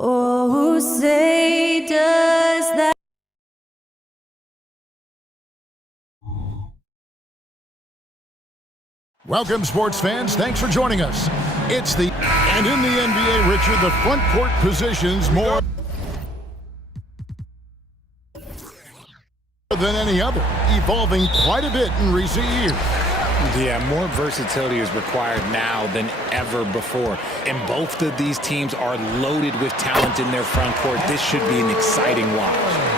Oh, say does that. Welcome, sports fans. Thanks for joining us. It's the and in the NBA, Richard, the front court positions more than any other, evolving quite a bit in recent years. Yeah, more versatility is required now than ever before. And both of these teams are loaded with talent in their front court. This should be an exciting watch.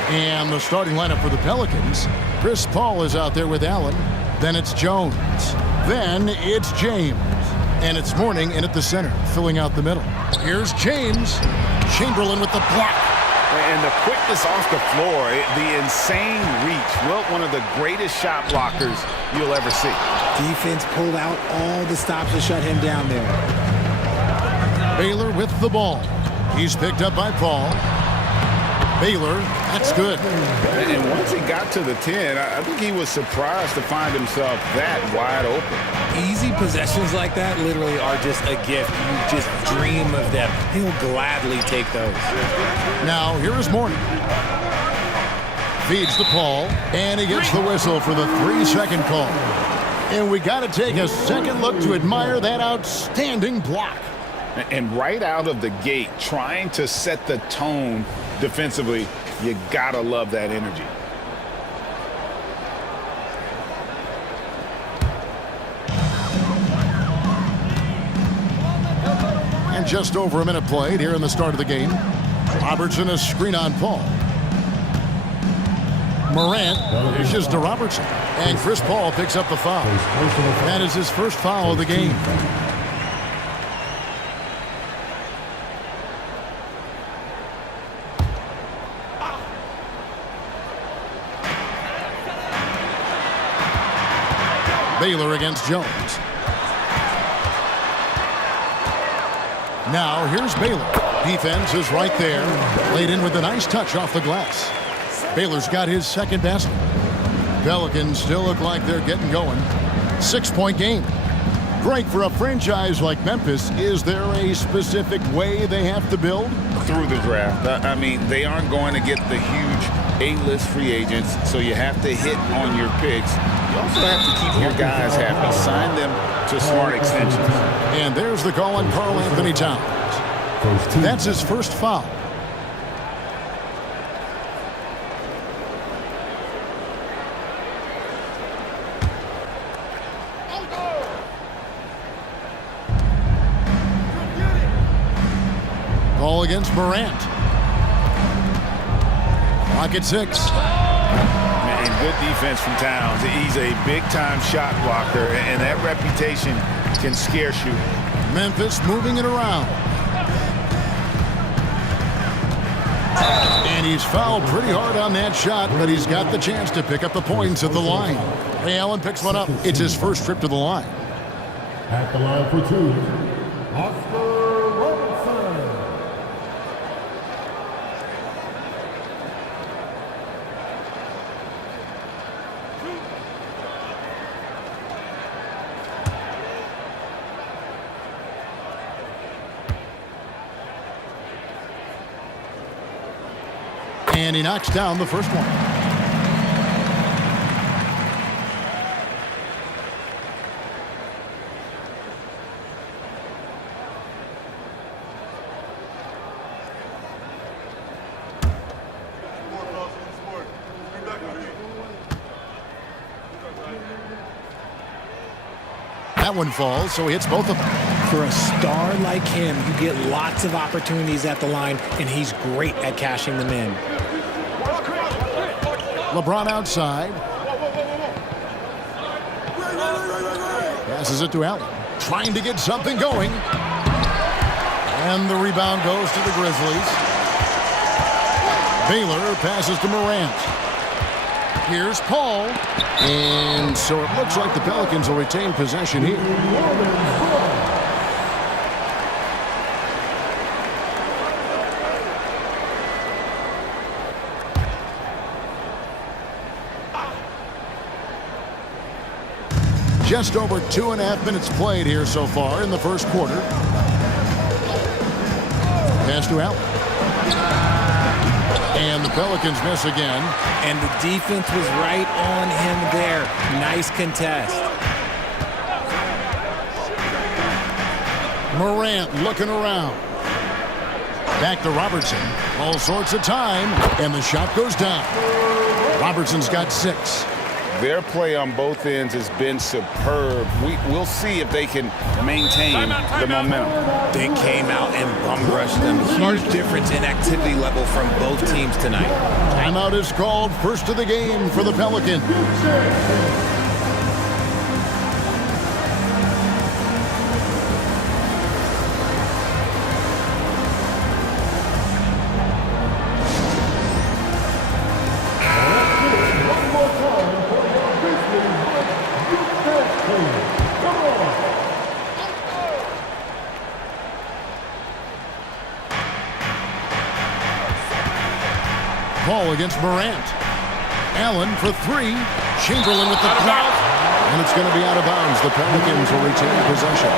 And the starting lineup for the Pelicans, Chris Paul is out there with Allen. Then it's Jones. Then it's James. And it's Mourning in at the center, filling out the middle. Here's James. Chamberlain with the block. And the quickness off the floor, the insane reach. Wilt, one of the greatest shot blockers you'll ever see. Defense pulled out all the stops to shut him down there. Baylor with the ball. He's picked up by Paul. Baylor, that's good. And once he got to the 10, I think he was surprised to find himself that wide open. Easy possessions like that literally are just a gift. You just dream of them. He'll gladly take those. Now, here is Mourning. Feeds to Paul, and he gets the whistle for the 3-second call. And we got to take a second look to admire that outstanding block. And right out of the gate, trying to set the tone defensively, you got to love that energy. And just over a minute played here in the start of the game. Robertson a screen on Paul. Morant dishes to Robertson. And Chris Paul picks up the foul. That is his first foul of the game. Baylor against Jones. Now here's Baylor. Defense is right there. Laid in with a nice touch off the glass. Baylor's got his second basket. Pelicans still look like they're getting going. 6-point game. Great for a franchise like Memphis. Is there a specific way they have to build? Through the draft. I mean, they aren't going to get the huge A-list free agents, so you have to hit on your picks. You also have to keep your guys happy. Sign them to smart extensions. And there's the call on Karl Anthony Towns. That's his first foul. Call against Morant. Clock at 6. And good defense from Towns. He's a big-time shot blocker, and that reputation can scare you. Memphis moving it around. And he's fouled pretty hard on that shot, but he's got the chance to pick up the points at the line. Ray Allen picks one up. It's his first trip to the line. At the line for 2, Oscar Robertson. And he knocks down the first one. That one falls, so he hits both of them. For a star like him, you get lots of opportunities at the line, and he's great at cashing them in. LeBron outside. Passes it to Allen. Trying to get something going. And the rebound goes to the Grizzlies. Baylor passes to Morant. Here's Paul. And so it looks like the Pelicans will retain possession here. Just over 2.5 minutes played here so far in the first quarter. Pass to Allen. And the Pelicans miss again. And the defense was right on him there. Nice contest. Morant looking around. Back to Robertson. All sorts of time. And the shot goes down. Robertson's got 6. Their play on both ends has been superb. We'll see if they can maintain the momentum. They came out and bum rushed them. Huge difference in activity level from both teams tonight. Timeout is called. First of the game for the Pelicans. Ball against Morant. Allen for 3. Chamberlain with the block. And it's going to be out of bounds. The Pelicans will retain possession.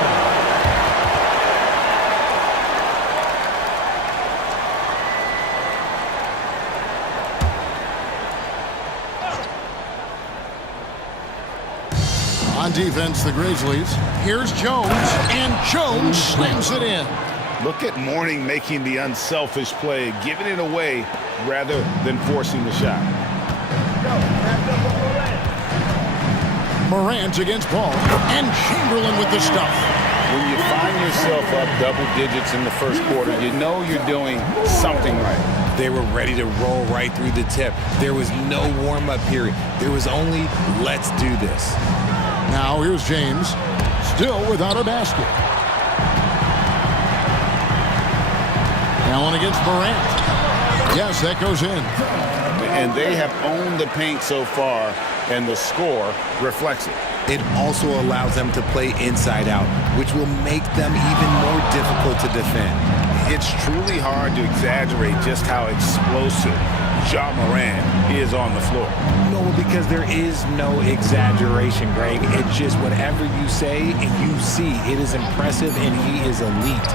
On defense, the Grizzlies. Here's Jones. And Jones slams it in. Look at Mourning making the unselfish play, giving it away rather than forcing the shot. Morant against Paul. And Chamberlain with the stuff. When you find yourself up double digits in the first quarter, you know you're doing something right. They were ready to roll right through the tip. There was no warm-up period. There was only, let's do this. Now here's James. Still without a basket. Allen against Morant. Yes, that goes in. And they have owned the paint so far, and the score reflects it. It also allows them to play inside out, which will make them even more difficult to defend. It's truly hard to exaggerate just how explosive Ja Morant is on the floor. No, because there is no exaggeration, Greg. It's just whatever you say and you see. It is impressive, and he is elite.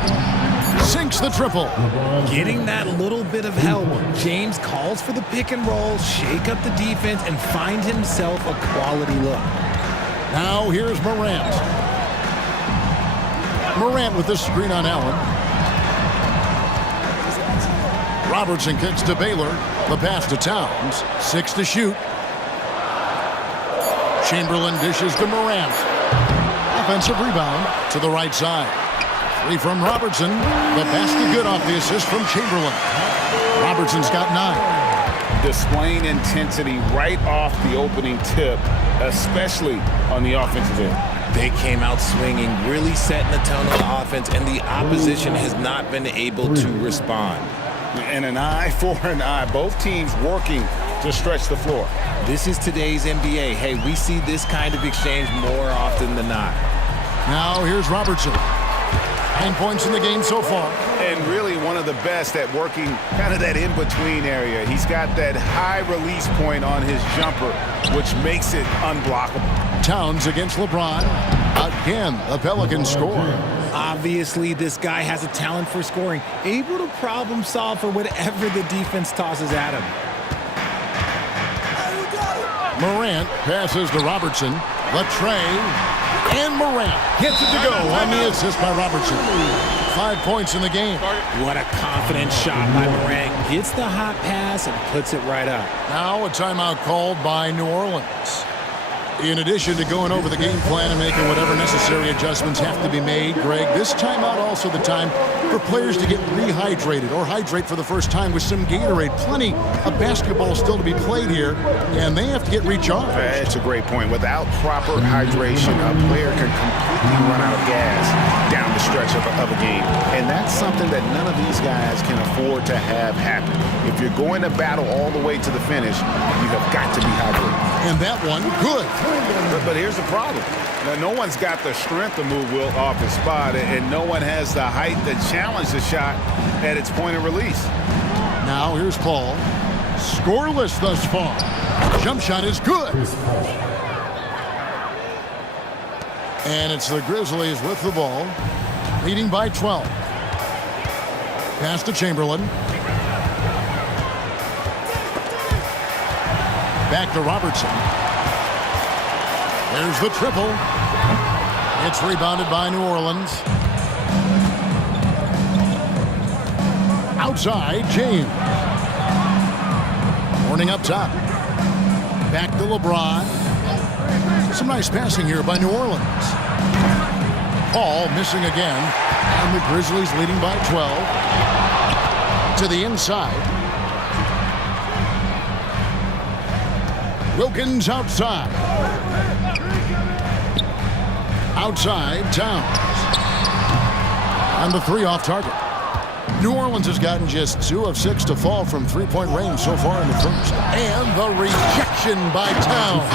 Sinks the triple. Getting that little bit of help. James calls for the pick and roll, shake up the defense, and find himself a quality look. Now here's Morant. Morant with the screen on Allen. Robertson kicks to Baylor. The pass to Towns. 6 to shoot. Chamberlain dishes to Morant. Offensive rebound to the right side. 3 from Robertson. The basket good off the assist from Chamberlain. Robertson's got 9. Displaying intensity right off the opening tip, especially on the offensive end. They came out swinging, really setting the tone on the offense, and the opposition has not been able to respond. And an eye for an eye. Both teams working to stretch the floor. This is today's NBA. Hey, we see this kind of exchange more often than not. Now here's Robertson. 9 points in the game so far. And really one of the best at working kind of that in-between area. He's got that high release point on his jumper, which makes it unblockable. Towns against LeBron. Again, the Pelicans score. Obviously, this guy has a talent for scoring, able to problem solve for whatever the defense tosses at him. Morant passes to Robertson. Latrey and Morant gets it to go on the assist by Robertson. 5 points in the game. What a confident shot by Morant. Gets the hot pass and puts it right up. Now a timeout called by New Orleans. In addition to going over the game plan and making whatever necessary adjustments have to be made, Greg, this timeout also the time for players to get rehydrated or hydrate for the first time with some Gatorade. Plenty of basketball still to be played here, and they have to get recharged. That's a great point. Without proper hydration, a player can completely run out of gas down the stretch of a game. And that's something that none of these guys can afford to have happen. If you're going to battle all the way to the finish, you have got to be hydrated. And that one, good. But here's the problem. Now, no one's got the strength to move Wilt off his spot, and no one has the height to challenge the shot at its point of release. Now here's Paul. Scoreless thus far. Jump shot is good. And it's the Grizzlies with the ball, leading by 12. Pass to Chamberlain. Back to Robertson. There's the triple. It's rebounded by New Orleans. Outside, James. Warning up top. Back to LeBron. Some nice passing here by New Orleans. Paul missing again. And the Grizzlies leading by 12. To the inside. Wilkins outside. Outside, Towns. And the three off target. New Orleans has gotten just 2 of 6 to fall from three-point range so far in the first. And the rejection by Towns.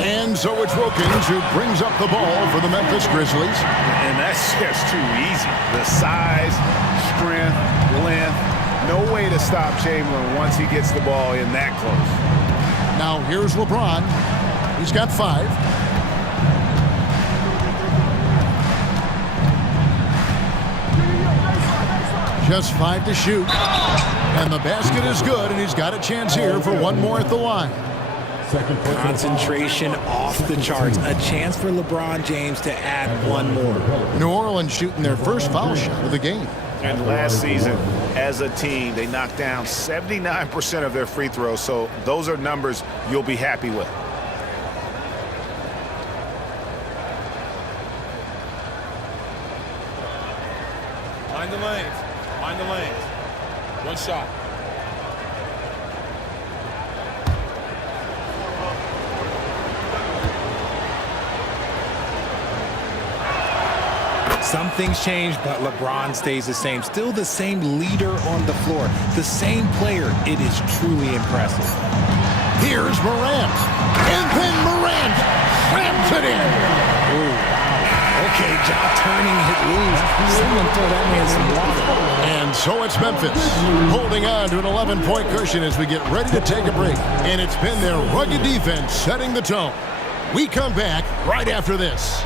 And so it's Wilkins who brings up the ball for the Memphis Grizzlies. And that's just too easy. The size, strength, length. No way to stop Chamberlain once he gets the ball in that close. Now here's LeBron. He's got 5. Just 5 to shoot. And the basket is good, and he's got a chance here for one more at the line. Concentration off the charts. A chance for LeBron James to add one more. New Orleans shooting their first foul shot of the game. And last season, as a team, they knocked down 79% of their free throws, so those are numbers you'll be happy with. Mind the lanes. Mind the lanes. One shot. Some things change, but LeBron stays the same. Still the same leader on the floor. The same player. It is truly impressive. Here's Morant. And then Morant slams it in. Ooh. Okay, Ja turning it loose. Someone throw that man some water. And so it's Memphis holding on to an 11-point cushion as we get ready to take a break. And it's been their rugged defense setting the tone. We come back right after this.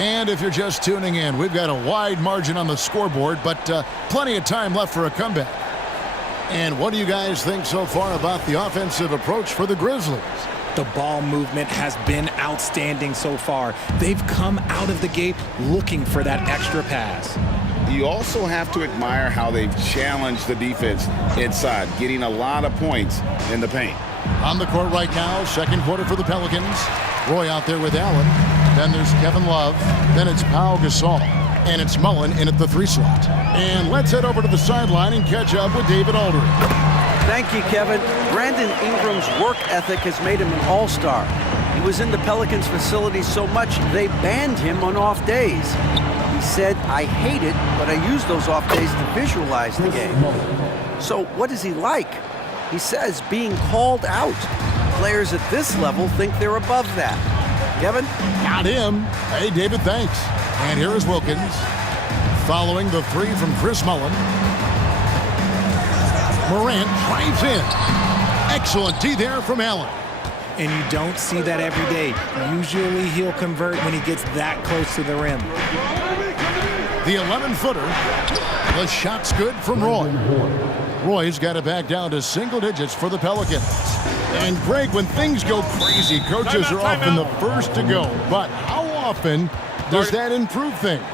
And if you're just tuning in, we've got a wide margin on the scoreboard, but plenty of time left for a comeback. And what do you guys think so far about the offensive approach for the Grizzlies? The ball movement has been outstanding so far. They've come out of the gate looking for that extra pass. You also have to admire how they've challenged the defense inside, getting a lot of points in the paint. On the court right now, second quarter for the Pelicans. Roy out there with Allen. Then there's Kevin Love. Then it's Pau Gasol. And it's Mullen in at the 3 slot. And let's head over to the sideline and catch up with David Aldridge. Thank you, Kevin. Brandon Ingram's work ethic has made him an all-star. He was in the Pelicans facility so much they banned him on off days. He said, "I hate it, but I use those off days to visualize the game." So what is he like? He says being called out. Players at this level think they're above that. Kevin? Not him. Hey, David, thanks. And here is Wilkins. Following the 3 from Chris Mullen. Morant drives in. Excellent D there from Allen. And you don't see that every day. Usually he'll convert when he gets that close to the rim. The 11-footer. The shot's good from Roy. Roy's got it back down to single digits for the Pelicans. And Greg, when things go crazy, coaches are often the first to go. But how often does that improve things?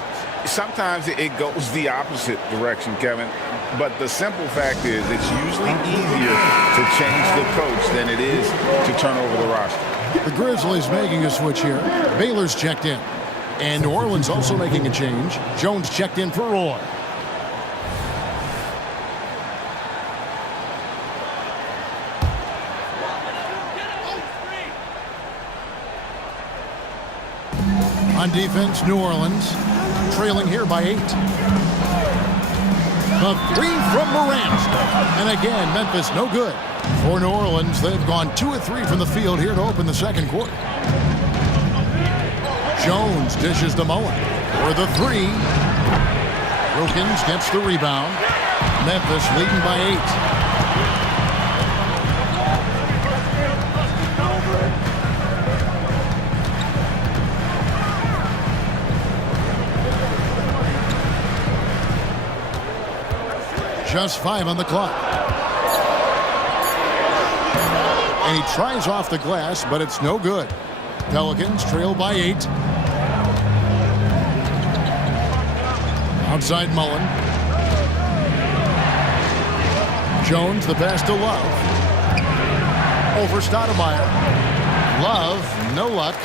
Sometimes it goes the opposite direction, Kevin. But the simple fact is it's usually easier to change the coach than it is to turn over the roster. The Grizzlies making a switch here. Baylor's checked in. And New Orleans also making a change. Jones checked in for Roy. On defense, New Orleans trailing here by 8. The 3 from Morant. And again, Memphis no good. For New Orleans, they've gone 2 of 3 from the field here to open the second quarter. Jones dishes to Mullen for the 3. Wilkins gets the rebound. Memphis leading by 8. Just 5 on the clock. And he tries off the glass, but it's no good. Pelicans trail by 8. Outside Mullen. Jones, the pass to Love. Over Stoudemire. Love, no luck.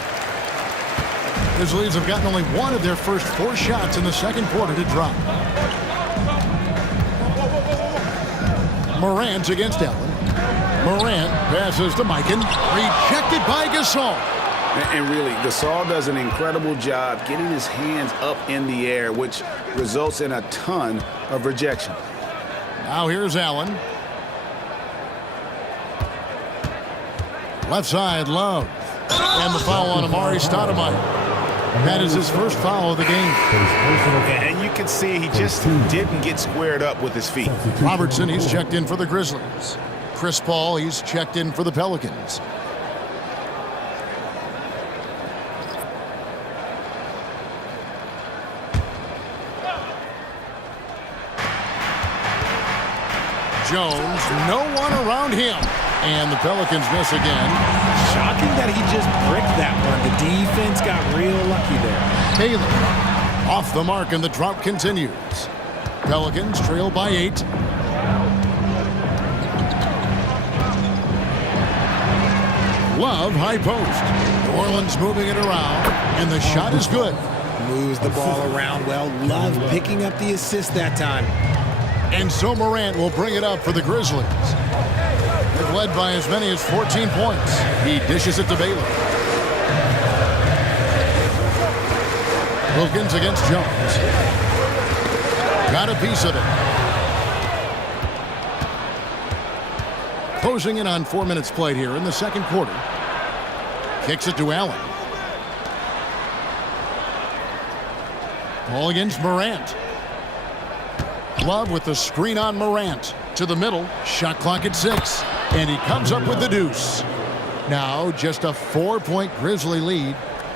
Grizzlies have gotten only one of their first 4 shots in the second quarter to drop. Morant against Allen. Morant passes to Mikan. Rejected by Gasol. And really, Gasol does an incredible job getting his hands up in the air, which results in a ton of rejection. Now here's Allen. Left side, Love. And the foul on Amari Stoudemire. That is his first foul of the game. And you can see he just didn't get squared up with his feet. Robertson, he's checked in for the Grizzlies. Chris Paul, he's checked in for the Pelicans. Jones, no one around him. And the Pelicans miss again. Shocking that he just bricked that one. The defense got real lucky there. Baylor off the mark, and the drought continues. Pelicans trail by 8. Love, high post. New Orleans moving it around, and the shot is good. Moves the ball around well. Love picking up the assist that time. And so Morant will bring it up for the Grizzlies. They've led by as many as 14 points. He dishes it to Baylor. Wilkins against Jones. Got a piece of it. Closing in on 4 minutes played here in the second quarter. Kicks it to Allen. Ball against Morant. Love with the screen on Morant. To the middle. Shot clock at 6. And he comes up with the deuce. Now just a 4-point Grizzly lead.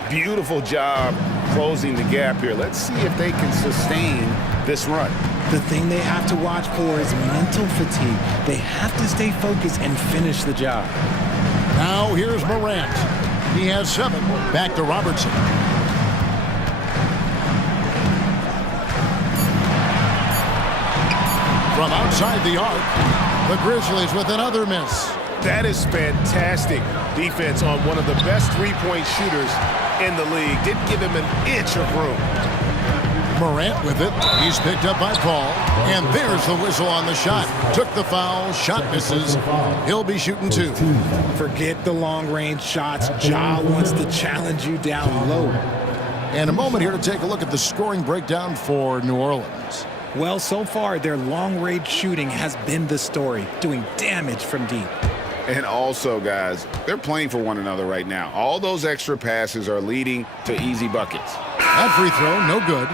Beautiful job closing the gap here. Let's see if they can sustain this run. The thing they have to watch for is mental fatigue. They have to stay focused and finish the job. Now here's Morant. He has 7. Back to Robertson. From outside the arc, the Grizzlies with another miss. That is fantastic defense on one of the best three-point shooters in the league. Didn't give him an inch of room. Morant with it. He's picked up by Paul. And there's the whistle on the shot. Took the foul. Shot misses. He'll be shooting 2. Forget the long-range shots. Ja wants to challenge you down low. And a moment here to take a look at the scoring breakdown for New Orleans. Well, so far, their long-range shooting has been the story, doing damage from deep. And also, guys, they're playing for one another right now. All those extra passes are leading to easy buckets. That free throw, no good.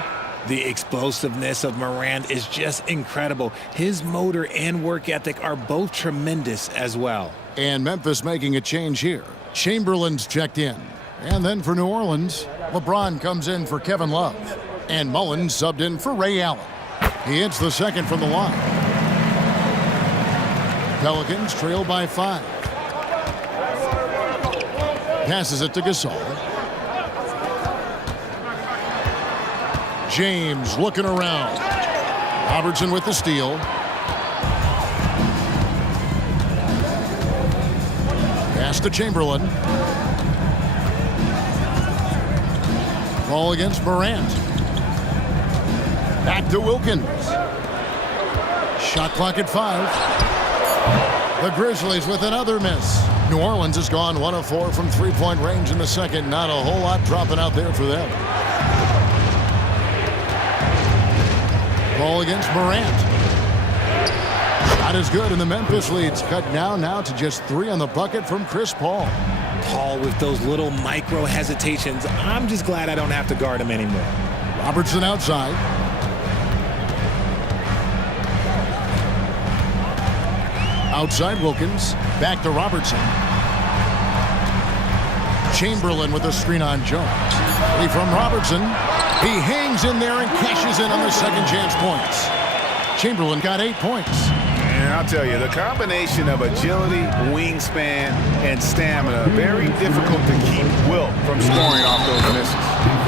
The explosiveness of Morant is just incredible. His motor and work ethic are both tremendous as well. And Memphis making a change here. Chamberlain's checked in. And then for New Orleans, LeBron comes in for Kevin Love. And Mullins subbed in for Ray Allen. He hits the second from the line. Pelicans trail by 5. Passes it to Gasol. James looking around. Robertson with the steal. Pass to Chamberlain. Ball against Morant. Back to Wilkins. Shot clock at 5. The Grizzlies with another miss. New Orleans has gone 1 of 4 from three-point range in the second. Not a whole lot dropping out there for them. Ball against Morant. Shot is good, and the Memphis lead's cut down now to just 3 on the bucket from Chris Paul. Paul with those little micro hesitations. I'm just glad I don't have to guard him anymore. Robertson outside. Outside Wilkins. Back to Robertson. Chamberlain with a screen on Jones. From Robertson. He hangs in there and cashes in on the second chance points. Chamberlain got 8 points. And I'll tell you, the combination of agility, wingspan, and stamina, very difficult to keep Wilt from scoring off those misses.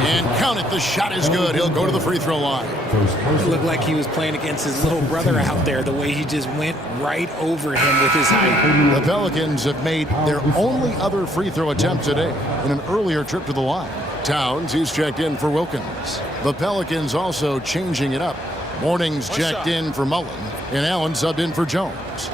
And count it, the shot is good. He'll go to the free throw line. It looked like he was playing against his little brother out there, the way he just went right over him with his height. The Pelicans have made their only other free throw attempt today in an earlier trip to the line. Towns, he's checked in for Wilkins. The Pelicans also changing it up. Morning's checked in for Mullen, and Allen subbed in for Jones.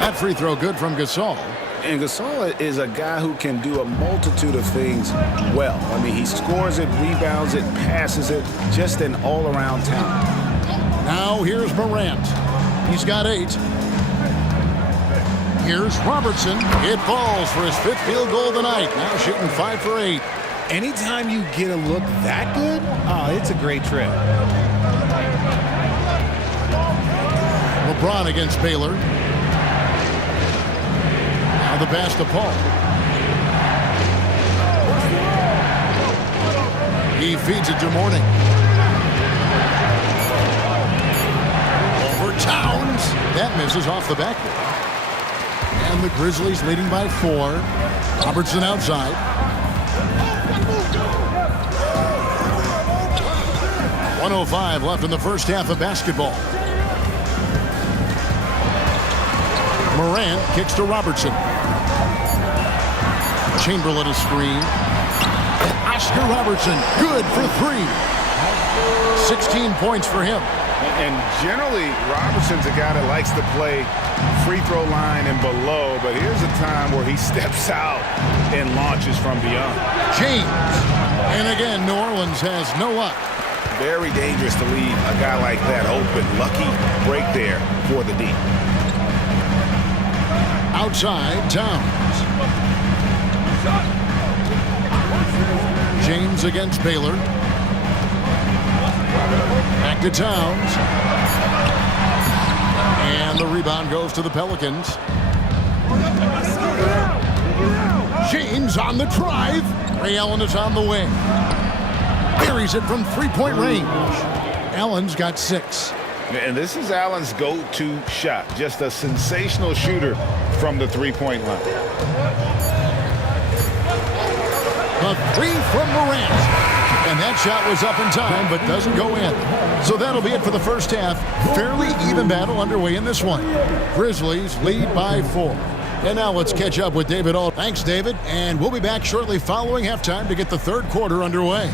That free throw good from Gasol. And Gasol is a guy who can do a multitude of things well. I mean, he scores it, rebounds it, passes it, just an all-around talent. Now here's Morant. He's got 8. Here's Robertson. It falls for his 5th field goal of the night. Now shooting 5 for 8. Anytime you get a look that good, it's a great trip. LeBron against Baylor. Now the pass to Paul. He feeds it to Morning. Over Towns. That misses off the backboard. And the Grizzlies leading by 4. Robertson outside. .105 left in the first half of basketball. Morant kicks to Robertson. Chamberlain a screen. And Oscar Robertson, good for 3. 16 points for him. And generally, Robertson's a guy that likes to play free throw line and below, but here's a time where he steps out and launches from beyond. James. And again, New Orleans has no luck. Very dangerous to leave a guy like that open. Lucky break there for the D. Outside, Towns. James against Baylor. Back to Towns. And the rebound goes to the Pelicans. James on the drive. Ray Allen is on the wing. Buries it from three-point range. Allen's got 6. And this is Allen's go-to shot. Just a sensational shooter from the three-point line. The 3 from Morant. And that shot was up in time, but doesn't go in. So that'll be it for the first half. Fairly even battle underway in this one. Grizzlies lead by 4. And now let's catch up with David Ault. Thanks, David. And we'll be back shortly following halftime to get the third quarter underway.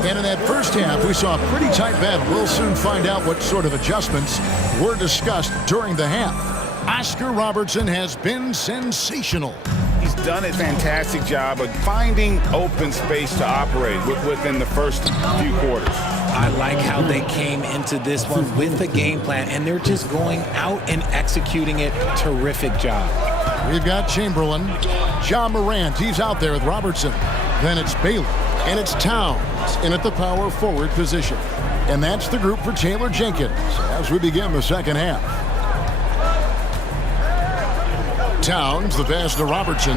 And in that first half, we saw a pretty tight battle. We'll soon find out what sort of adjustments were discussed during the half. Oscar Robertson has been sensational. He's done a fantastic job of finding open space to operate within the first few quarters. I like how they came into this one with a game plan, and they're just going out and executing it. Terrific job. We've got Chamberlain. Ja Morant, he's out there with Robertson. Then it's Baylor. And it's Towns in at the power forward position. And that's the group for Taylor Jenkins as we begin the second half. Towns, the pass to Robertson.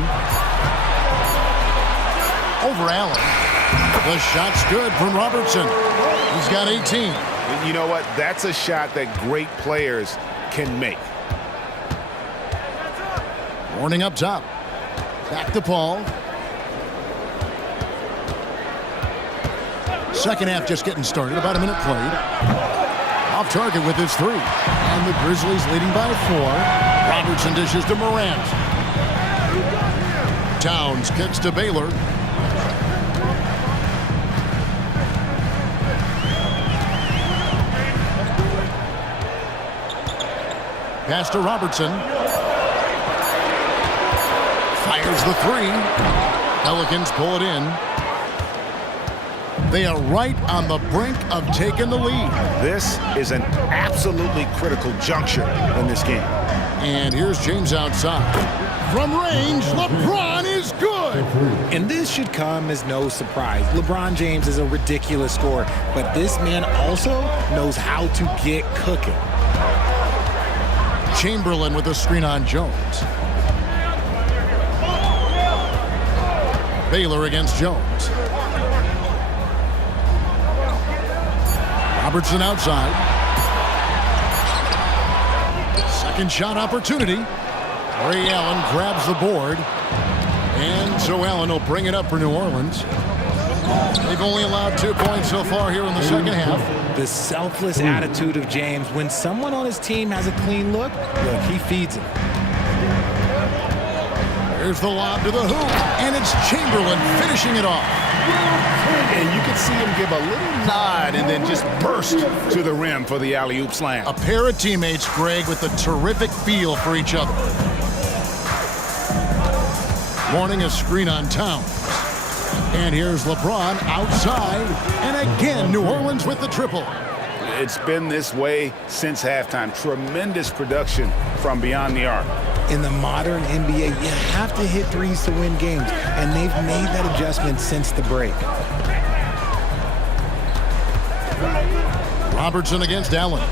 Over Allen. The shot's good from Robertson. He's got 18. You know what? That's a shot that great players can make. Warning up top. Back to Paul. Second half just getting started. About a minute played. Off target with his 3. And the Grizzlies leading by 4. Robertson dishes to Morant. Towns kicks to Baylor. Pass to Robertson. Fires the three. Pelicans pull it in. They are right on the brink of taking the lead. This is an absolutely critical juncture in this game. And here's James outside. From range, LeBron is good. And this should come as no surprise. LeBron James is a ridiculous scorer, but this man also knows how to get cooking. Chamberlain with a screen on Jones. Baylor against Jones. Robertson outside. Second shot opportunity. Ray Allen grabs the board. And so Allen will bring it up for New Orleans. They've only allowed 2 points so far here in the second half. The selfless attitude of James. When someone on his team has a clean look, he feeds him. Here's the lob to the hoop, and it's Chamberlain finishing it off. And you can see him give a little nod and then just burst to the rim for the alley-oop slam. A pair of teammates, Greg, with a terrific feel for each other. Warning a screen on Towns. And here's LeBron outside, and again New Orleans with the triple. It's been this way since halftime. Tremendous production from beyond the arc. In the modern NBA, you have to hit threes to win games, and they've made that adjustment since the break. Robertson against Allen.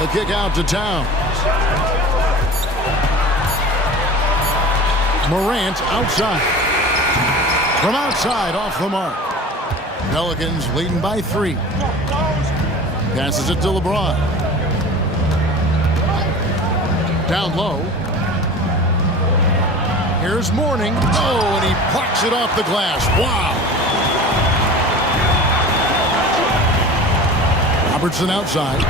The kick out to Towns. Morant outside. From outside, off the mark. Pelicans leading by 3. Passes it to LeBron. Down low. Here's Mourning. Oh, and he plucks it off the glass. Wow. Robertson outside.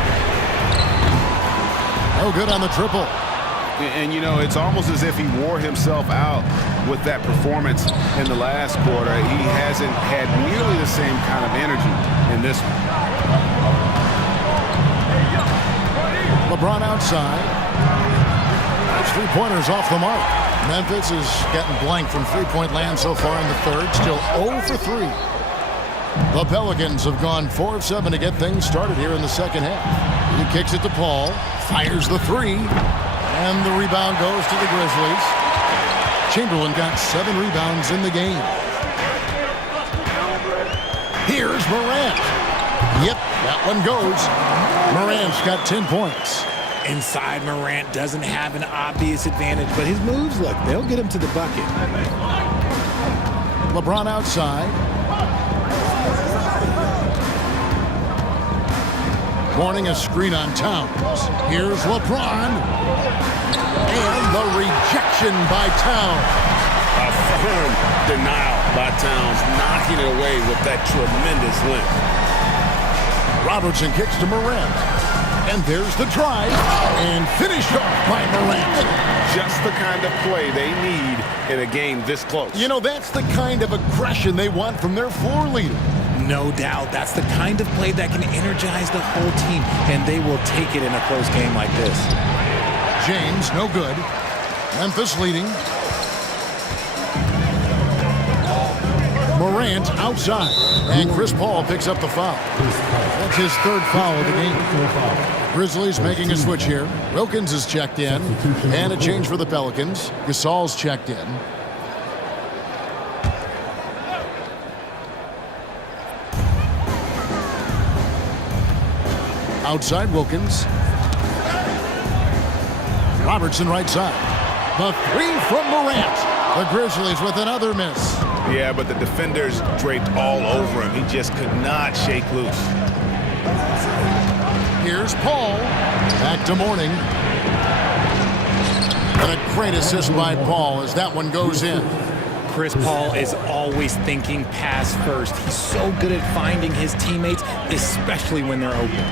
No good on the triple. And, you know, it's almost as if he wore himself out with that performance in the last quarter. He hasn't had nearly the same kind of energy in this one. LeBron outside. Those three-pointers off the mark. Memphis is getting blank from three-point land so far in the third. Still 0 for 3. The Pelicans have gone 4 of 7 to get things started here in the second half. He kicks it to Paul. Fires the three. And the rebound goes to the Grizzlies. Chamberlain got 7 rebounds in the game. Here's Morant. Yep, that one goes. Morant's got 10 points. Inside, Morant doesn't have an obvious advantage, but his moves, look, they'll get him to the bucket. LeBron outside. Warning a screen on Towns. Here's LeBron. And the rejection by Towns. A firm denial by Towns, knocking it away with that tremendous length. Robertson kicks to Morant. And there's the drive. And finished off by Morant. Just the kind of play they need in a game this close. You know, that's the kind of aggression they want from their floor leader. No doubt. That's the kind of play that can energize the whole team, and they will take it in a close game like this. James, no good. Memphis leading. Morant outside. And Chris Paul picks up the foul. That's his 3rd foul of the game. Grizzlies making a switch here. Wilkins is checked in. And a change for the Pelicans. Gasol's checked in. Outside Wilkins. Robertson right side. The three from Morant. The Grizzlies with another miss. Yeah, but the defenders draped all over him. He just could not shake loose. Here's Paul. Back to Mourning. And a great assist by Paul as that one goes in. Chris Paul is always thinking pass first. He's so good at finding his teammates, especially when they're open.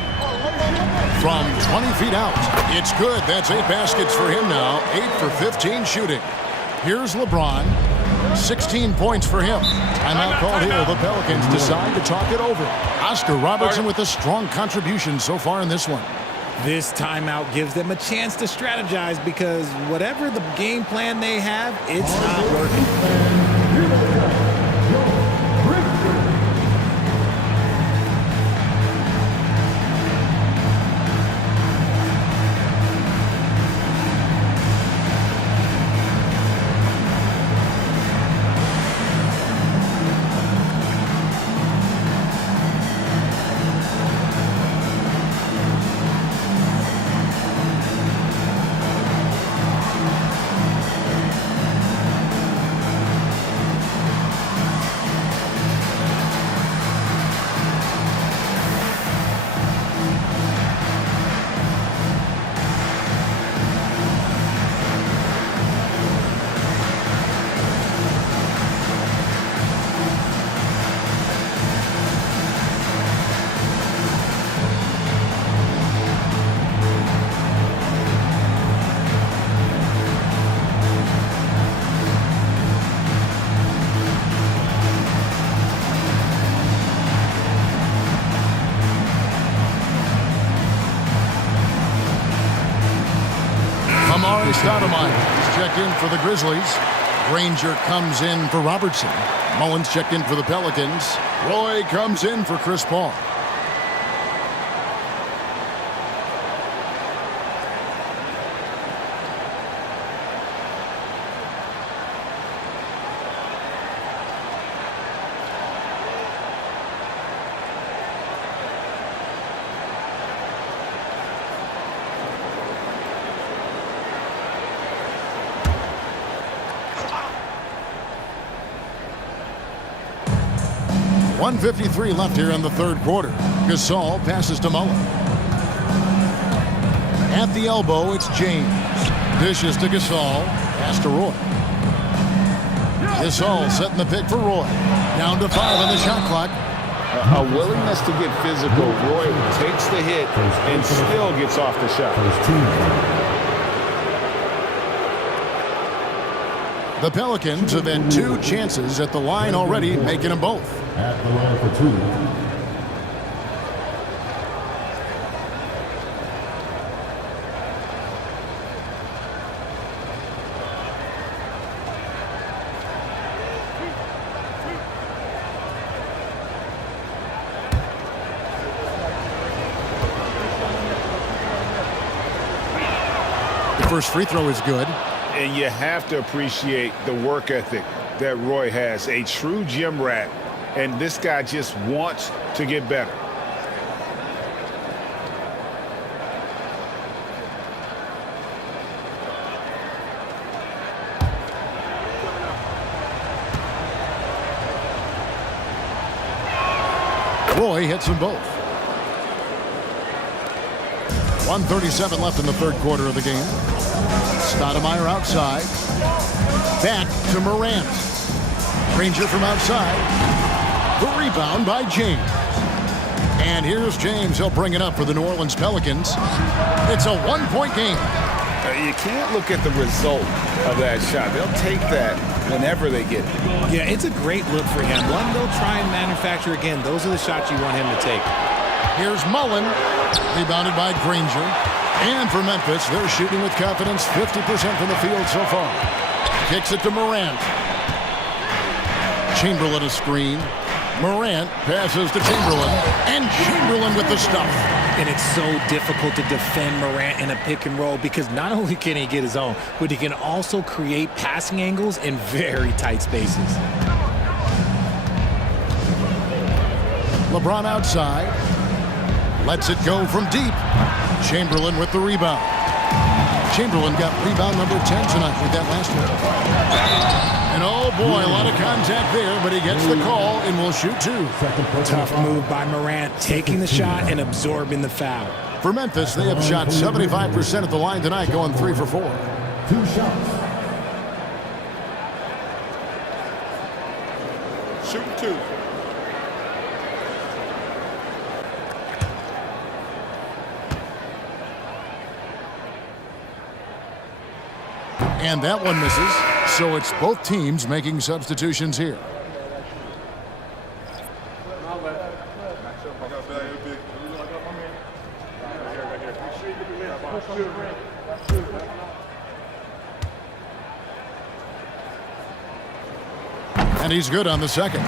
From 20 feet out, it's good. That's 8 baskets for him now. 8 for 15 shooting. Here's LeBron. 16 points for him. Timeout called here. The Pelicans decide to talk it over. Oscar Robertson with a strong contribution so far in this one. This timeout gives them a chance to strategize because whatever the game plan they have, it's not working. Amari Stoudemire is checked in for the Grizzlies. Granger comes in for Robertson. Mullins checked in for the Pelicans. Roy comes in for Chris Paul. .153 left here in the third quarter. Gasol passes to Mullen. At the elbow, it's James. Dishes to Gasol. Pass to Roy. Gasol setting the pick for Roy. Down to 5 on the shot clock. A willingness to get physical. Roy takes the hit and still gets off the shot. The Pelicans have had 2 chances at the line already, making them both. At the line for 2. The first free throw is good. And you have to appreciate the work ethic that Roy has. A true gym rat. And this guy just wants to get better. Roy hits them both. 1:37 left in the third quarter of the game. Stoudemire outside. Back to Morant. Granger from outside. The rebound by James. And here's James. He'll bring it up for the New Orleans Pelicans. It's a 1-point game. You can't look at the result of that shot. They'll take that whenever they get it. Yeah, it's a great look for him. One they'll try and manufacture again. Those are the shots you want him to take. Here's Mullen. Rebounded by Granger. And for Memphis, they're shooting with confidence, 50% from the field so far. Kicks it to Morant. Chamberlain a screen. Morant passes to Chamberlain. And Chamberlain with the stuff. And it's so difficult to defend Morant in a pick and roll because not only can he get his own, but he can also create passing angles in very tight spaces. LeBron outside. Lets it go from deep. Chamberlain with the rebound. Chamberlain got rebound number 10 tonight with that last one. And oh boy, a lot of contact there, but he gets the call and will shoot 2. Tough move by Morant, taking the shot and absorbing the foul. For Memphis, they have shot 75% at the line tonight, going 3 for 4. 2 shots. Shoot 2. And that one misses, so it's both teams making substitutions here. And he's good on the second.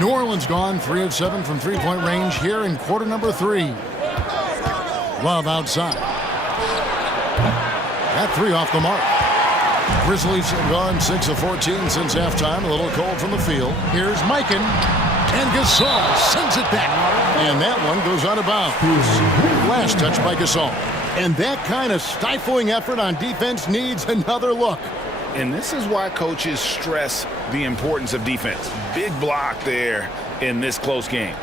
New Orleans gone 3 of 7 from three-point range here in quarter number 3. Love outside. That 3 off the mark. Grizzlies have gone 6 of 14 since halftime. A little cold from the field. Here's Mikan. And Gasol sends it back. And that one goes out of bounds. Last touch by Gasol. And that kind of stifling effort on defense needs another look. And this is why coaches stress the importance of defense. Big block there in this close game.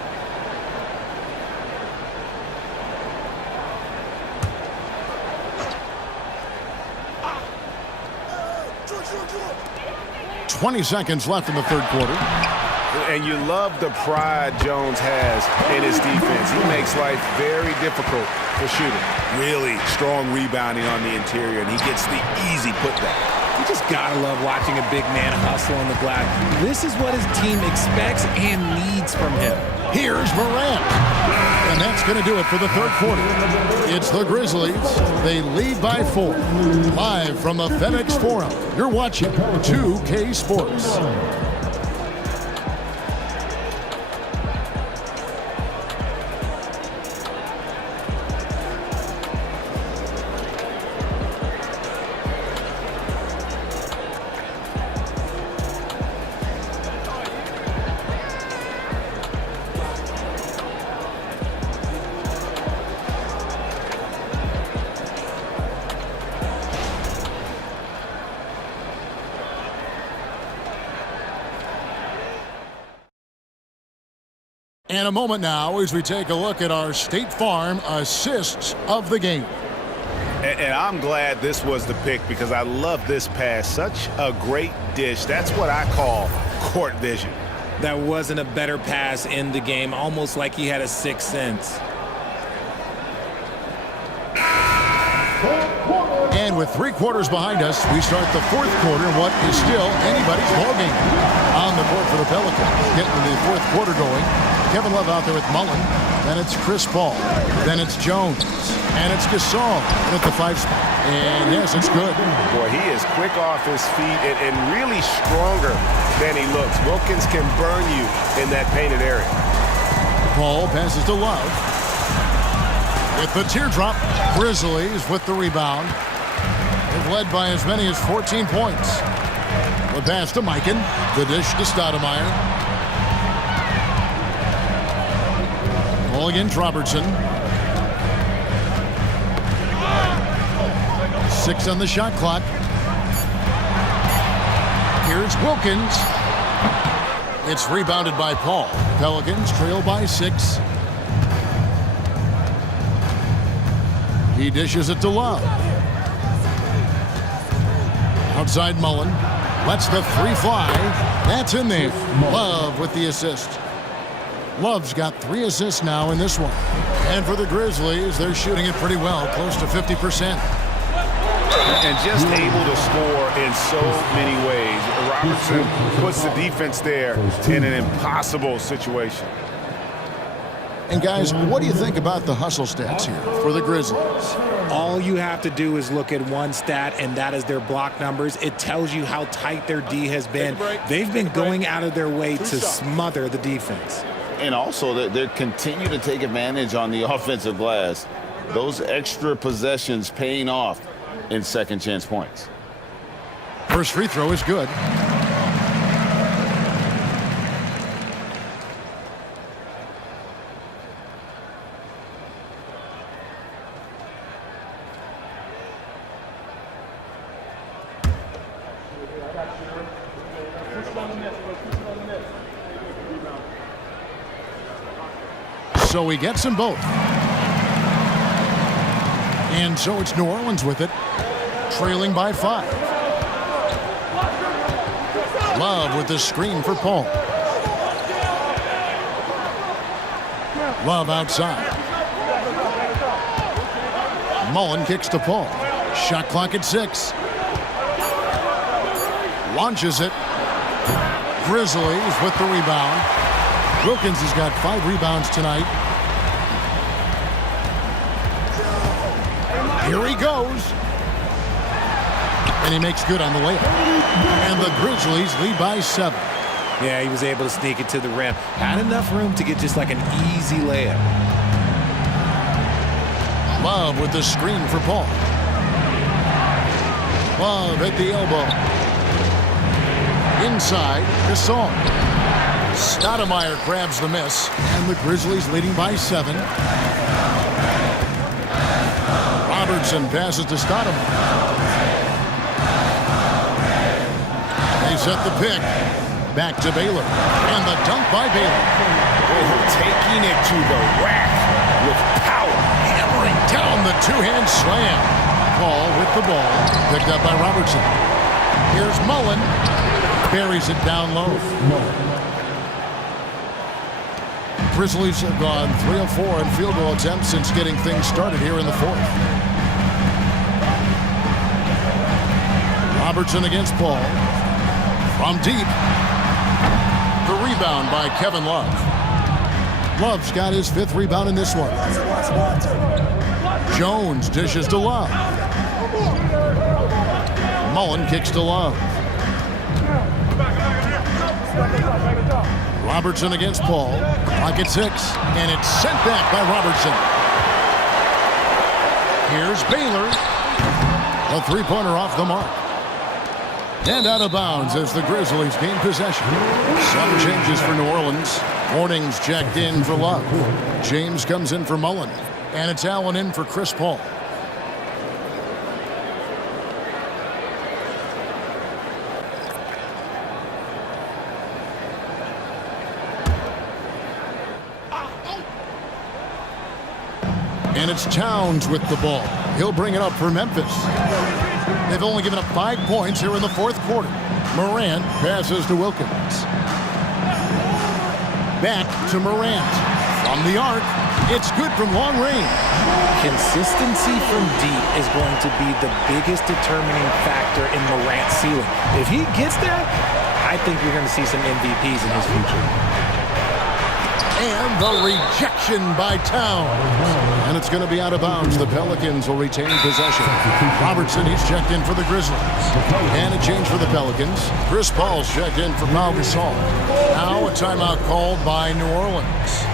"20 seconds left in the third quarter. And you love the pride Jones has in his defense. He makes life very difficult for shooting. Really strong rebounding on the interior, and he gets the easy putback. You just gotta love watching a big man hustle on the glass. This is what his team expects and needs from him. Here's Morant. And that's going to do it for the third quarter. It's the Grizzlies. They lead by 4. Live from the FedEx Forum, you're watching 2K Sports. And a moment now as we take a look at our State Farm assists of the game. And I'm glad this was the pick because I love this pass. Such a great dish. That's what I call court vision. That wasn't a better pass in the game, almost like he had a sixth sense. And with 3 quarters behind us, we start the fourth quarter in what is still anybody's ballgame. On the court for the Pelicans, getting the fourth quarter going. Kevin Love out there with Mullen. Then it's Chris Paul. Then it's Jones. And it's Gasol at the 5 spot. And yes, it's good. Boy, he is quick off his feet and really stronger than he looks. Wilkins can burn you in that painted area. Paul passes to Love. With the teardrop, Grizzlies with the rebound. They've led by as many as 14 points. The pass to Mikan. The dish to Stoudemire. Ball against Robertson. 6 on the shot clock. Here's Wilkins. It's rebounded by Paul. Pelicans trail by 6. He dishes it to Love. Outside Mullen. Lets the 3 fly. That's in there. Love with the assist. Love's got 3 assists now in this one. And for the Grizzlies, they're shooting it pretty well, close to 50%. And just able to score in so many ways. Robertson puts the defense there in an impossible situation. And guys, what do you think about the hustle stats here for the Grizzlies? All you have to do is look at one stat, and that is their block numbers. It tells you how tight their D has been. They've been going out of their way to smother the defense. And also, they continue to take advantage on the offensive glass. Those extra possessions paying off in second chance points. First free throw is good. So he gets them both. And so it's New Orleans with it, trailing by 5. Love with the screen for Paul. Love outside. Mullen kicks to Paul. Shot clock at 6. Launches it. Grizzlies with the rebound. Wilkins has got 5 rebounds tonight. Here he goes. And he makes good on the layup. And the Grizzlies lead by 7. Yeah, he was able to sneak it to the rim. Had enough room to get just like an easy layup. Love with the screen for Paul. Love at the elbow. Inside, Gasol. Stoudemire grabs the miss, and the Grizzlies leading by 7. Robertson passes to Stoudemire. They set the pick. Back to Baylor. And the dunk by Baylor. Taking it to the rack with power. Hammering down the two-hand slam. Paul with the ball. Picked up by Robertson. Here's Mullen. Buries it down low. Grizzlies have gone 3 of 4 in field goal attempts since getting things started here in the 4th. Robertson against Paul. From deep. The rebound by Kevin Love. Love's got his 5th rebound in this one. Jones dishes to Love. Mullen kicks to Love. Robertson against Paul. Clock at 6. And it's sent back by Robertson. Here's Baylor. A three-pointer off the mark. And out of bounds as the Grizzlies gain possession. Some changes for New Orleans. Morning's checked in for Love. James comes in for Mullen. And it's Allen in for Chris Paul. And it's Towns with the ball. He'll bring it up for Memphis. They've only given up 5 points here in the 4th quarter. Morant passes to Wilkins. Back to Morant. From the arc, it's good from long range. Consistency from deep is going to be the biggest determining factor in Morant's ceiling. If he gets there, I think you're going to see some MVPs in his future. And the rejection by Towns. And it's going to be out of bounds. The Pelicans will retain possession. Robertson, he's checked in for the Grizzlies. And a change for the Pelicans. Chris Paul's checked in for Pau Gasol. Now a timeout called by New Orleans.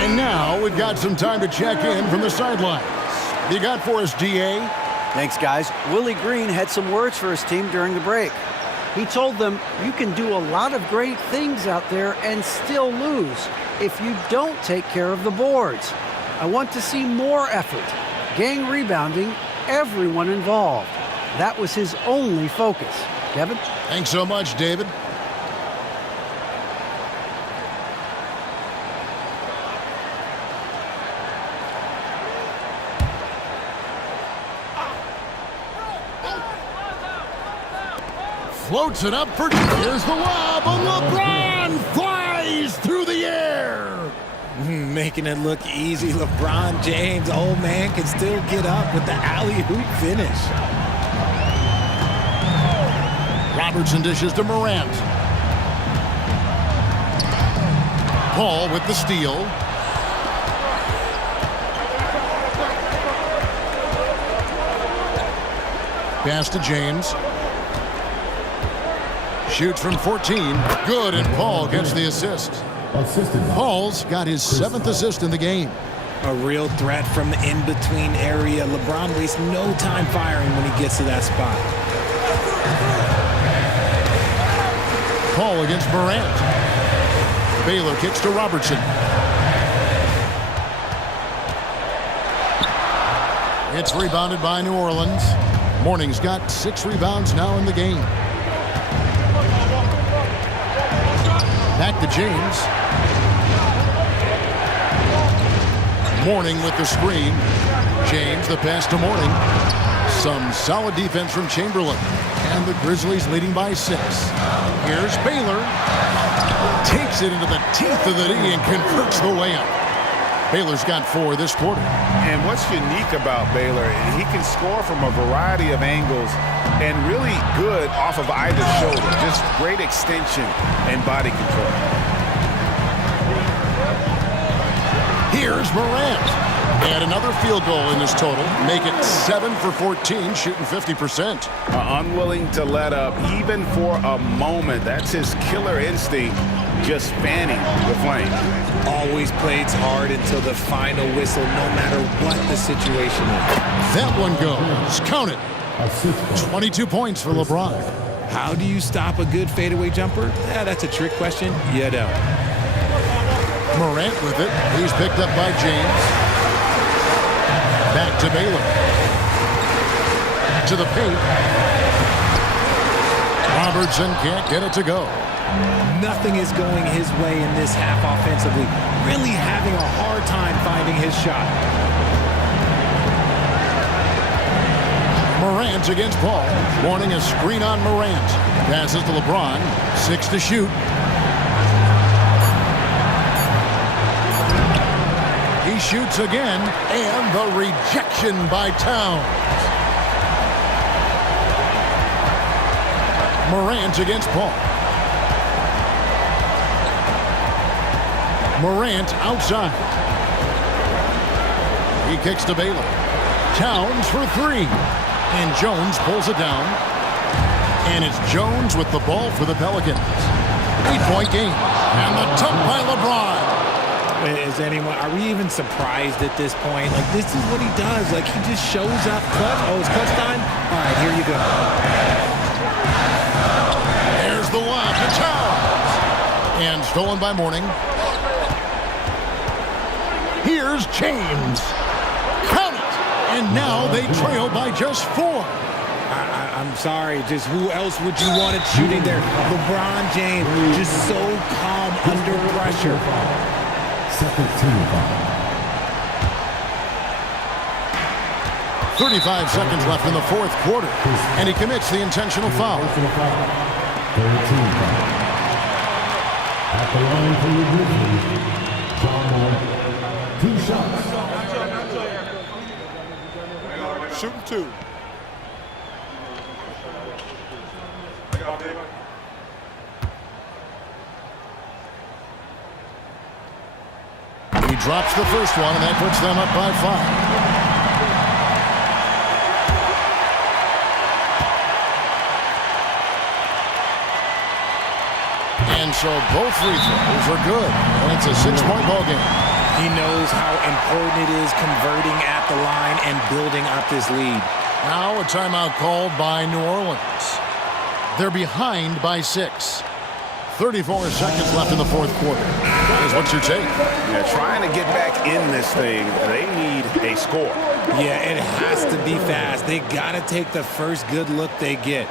And now we've got some time to check in from the sidelines. You got for us, D.A.? Thanks, guys. Willie Green had some words for his team during the break. He told them, you can do a lot of great things out there and still lose if you don't take care of the boards. I want to see more effort, gang rebounding, everyone involved. That was his only focus. Kevin? Thanks so much, David. Floats it up for... Here's the lob, and LeBron flies through the air. Making it look easy. LeBron James, old man, can still get up with the alley-oop finish. Robertson dishes to Morant. Paul with the steal. Pass to James. Shoots from 14. Good, and Paul gets the assist. Paul's got his 7th assist in the game. A real threat from the in-between area. LeBron wastes no time firing when he gets to that spot. Paul against Morant. Baylor kicks to Robertson. It's rebounded by New Orleans. Mourning's got 6 rebounds now in the game. Back to James. Mourning with the screen. James, the pass to Mourning. Some solid defense from Chamberlain. And the Grizzlies leading by 6. Here's Baylor. Takes it into the teeth of the knee and converts the layup. Baylor's got 4 this quarter. And what's unique about Baylor, he can score from a variety of angles and really good off of either shoulder. Just great extension and body control. Here's Morant. And another field goal in this total. Make it 7 for 14, shooting 50%. Unwilling to let up even for a moment. That's his killer instinct, just fanning the flame. Always plays hard until the final whistle, no matter what the situation is. That one goes. Count it. 22 points for LeBron. How do you stop a good fadeaway jumper? Yeah, that's a trick question. You don't. Morant with it. He's picked up by James. Back to Baylor. To the paint. Robertson can't get it to go. Nothing is going his way in this half offensively. Really having a hard time finding his shot. Morant against Paul. Warning a screen on Morant. Passes to LeBron. 6 to shoot. He shoots again, and the rejection by Towns. Morant against Paul. Morant outside. He kicks to Baylor. Towns for 3. And Jones pulls it down. And it's Jones with the ball for the Pelicans. 8-point game. And the tip by LeBron. Is anyone, are we even surprised at this point? Like, this is what he does. Like, he just shows up. Clutch. Oh, it's clutch time? All right, here you go. There's the lob to Towns. And stolen by Mourning. Here's James. Count it. And now they trail by just 4. I'm sorry. Just who else would you want it shooting there? LeBron James, just so calm under pressure. 35 seconds left in the 4th quarter. And he commits the intentional foul. At the line for your Grizzlies, John Moore, 2 shots. Shooting 2. He drops the first one, and that puts them up by 5. And so both free throws are good. And it's a 6-point ball game. He knows how important it is converting at the line and building up this lead. Now a timeout called by New Orleans. They're behind by 6. 34 seconds left in the 4th quarter. What's your take? Yeah, trying to get back in this thing, they need a score. Yeah, it has to be fast. They got to take the first good look they get.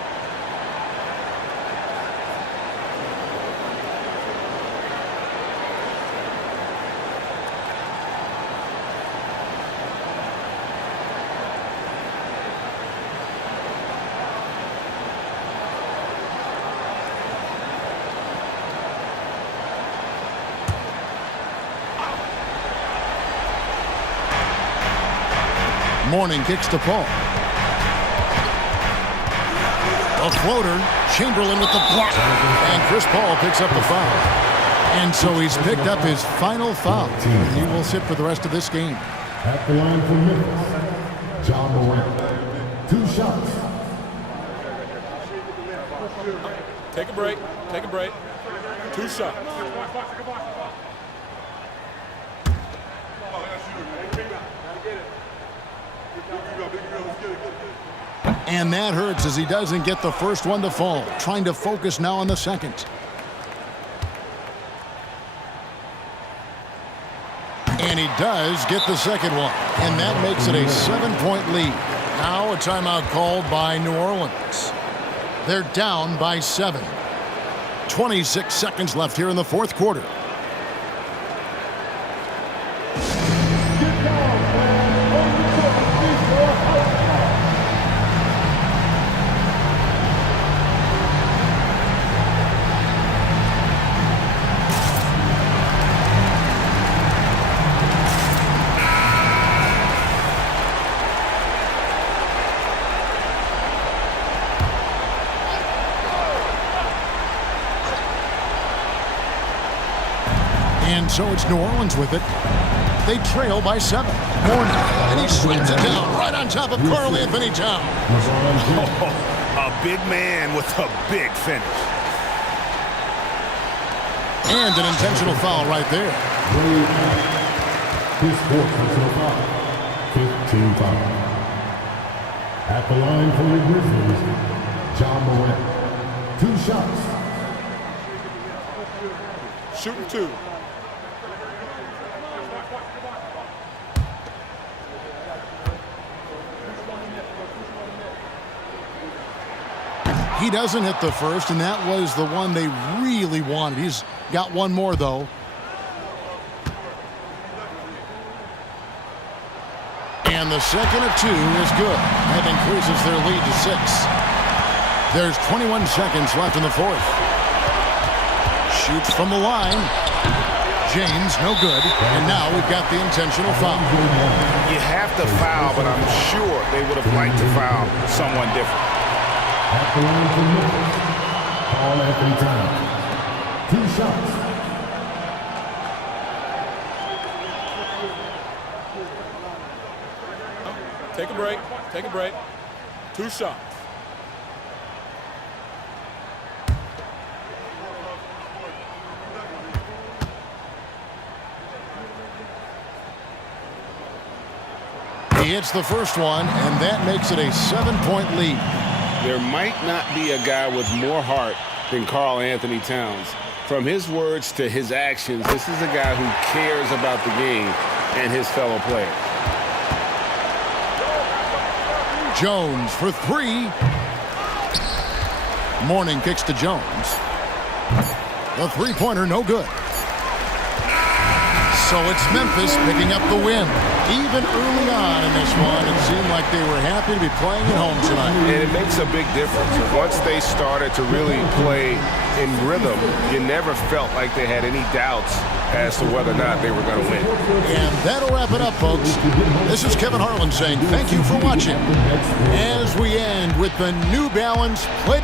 Mourning kicks to Paul. A floater. Chamberlain with the block. And Chris Paul picks up the foul. And so he's picked up his final foul. He will sit for the rest of this game. At the line for Memphis, John Morant, 2 shots. Take a break. Take a break. 2 shots. And that hurts as he doesn't get the first one to fall. Trying to focus now on the second. And he does get the second one. And that makes it a 7-point lead. Now a timeout called by New Orleans. They're down by 7. 26 seconds left here in the fourth quarter. And so it's New Orleans with it. They trail by 7. Mourning, and he swings it down right on top of Karl Anthony Towns. A big man with a big finish. And an intentional foul right there. His fourth personal foul. 15 foul. At the line for the Grizzlies, John Morant. 2 shots. Shooting 2. He doesn't hit the first, and that was the one they really wanted. He's got one more, though. And the second of 2 is good. That increases their lead to 6. There's 21 seconds left in the fourth. Shoots from the line. James, no good. And now we've got the intentional foul. You have to foul, but I'm sure they would have liked to foul someone different. At the line for Memphis, Karl Anthony Towns. 2 shots. Take a break. Take a break. 2 shots. He hits the first one, and that makes it a 7-point lead. There might not be a guy with more heart than Karl Anthony Towns. From his words to his actions, this is a guy who cares about the game and his fellow players. Jones for 3. Mourning kicks to Jones. The three-pointer, no good. So it's Memphis picking up the win. Even early on in this one, it seemed like they were happy to be playing at home tonight. And it makes a big difference. Once they started to really play in rhythm, you never felt like they had any doubts as to whether or not they were going to win. And that'll wrap it up, folks. This is Kevin Harlan saying thank you for watching as we end with the New Balance Play.